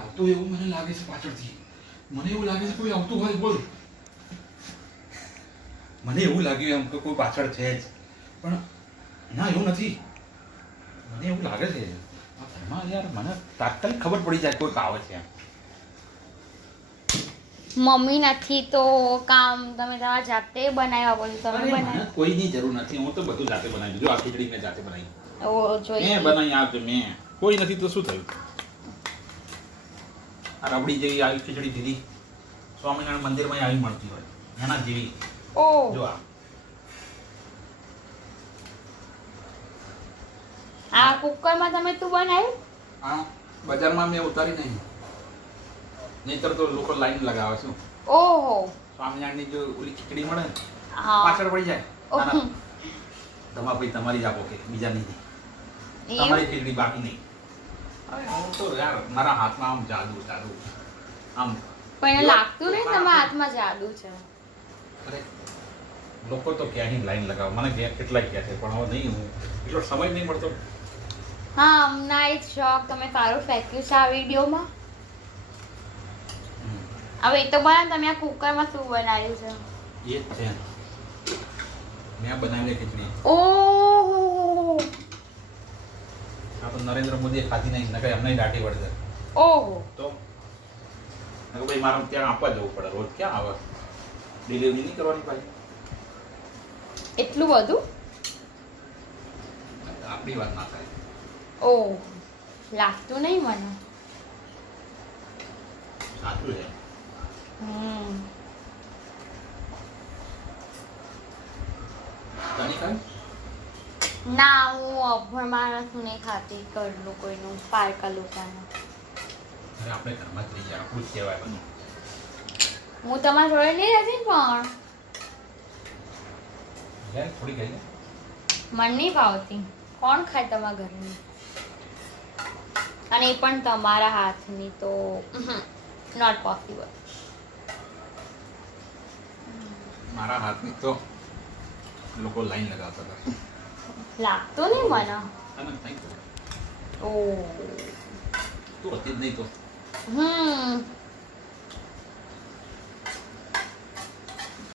આવતું એવું મને લાગે છે પાછળથી. મને એવું લાગે છે કોઈ આવતું હોય. બોલ. મને એવું લાગ્યું એમ કે કોઈ પાછળ છે જ, પણ ના એવું નથી. મને એવું લાગે છે આ ઘરમાં યાર મને તાત્કાલિક ખબર પડી જાય કોઈક આવે છે એમ. મમ્મી નથી તો કામ તમે તમારા જાતે બનાવ્યા બોલો તમે અરે મને બનાવ્યા. કોઈની જરૂર નથી. હું તો બધું જાતે બનાવી દીધું. આ ખીચડી મેં જાતે બનાવી. ઓ જોઈએ. મેં બનાવી આપજો. મેં કોઈ નથી તો શું થયું? આ રબડી જેવી આવી ખીચડી દીધી સ્વામિનારાયણ મંદિરમાં આવી મળતી હોય એના જેવી. ઓ જો આ કુકરમાં તમે તું બનાવ્યું? આ બજારમાં મેં ઉતારી નહીં, નહીતર તો લોકો લાઈન લગાવે છે. ઓહો. સ્વામિનારાયણની જો ઓલી ખીચડી મળે ને હા. પાછળ પડી જાય. ઓહ. ના, ના. તમા ભાઈ તમારી જ આપો કે બીજાની નહીં. તમારી ખીચડી બાકી નહીં. અરે હું તો યાર મારા હાથમાં આમ જાદુ જાદુ આમ. પણ લાગતું નહીં તમારા હાથમાં જાદુ છે. અરે લોકો તો ક્યાંય લાઈન લગાવે. મને કેટલાય કહે છે પણ હવે નહીં, હું એટલો સમય નહીં મળતો. હા હમણાં એક શોખ તમે સારું ફેંક્યું છે આ વિડીયોમાં. હવે એ તો બને તમે આ કુકરમાં શું બનાવ્યું છે? એ જ છે મેં બનાવેલી ખીચડી. ઓહો. આ તો નરેન્દ્ર મોદીએ ખાધી નહીં, નકર એમને દાઢી વળશે. ઓહો. તો નકર ભાઈ મારે ત્યાં આપવા જવું પડે. રોજ ક્યાં આવે? ડિલિવરી નહીં કરવાની પાછી. એટલું બધું? આપણી વાત ના થાય. ઓહ લાગતું નહીં મને. સાચું છે. હમ. તને ખાય? ના હું અભણ માણસનું નહીં ખાતી ઘરનું કોઈનું પારકા લોકોનું. અરે આપણે ઘરમાં જ રહીએ, આપણું જ કહેવાય બધું. હું તમારા જોડે નહીં રહેતી પણ યાર થોડી ખાઈ લે. મને નહીં ભાવતી. કોણ ખાય તમારા ઘરની? અને એ પણ તમારા હાથની તો નોટ પોસિબલ. મારા હાથની તો લોકો લાઈન લગાવતા હતા. લાગતો નહીં મને. તને નહીં તો ઓહ. તું હતી જ નહીં તો. હમ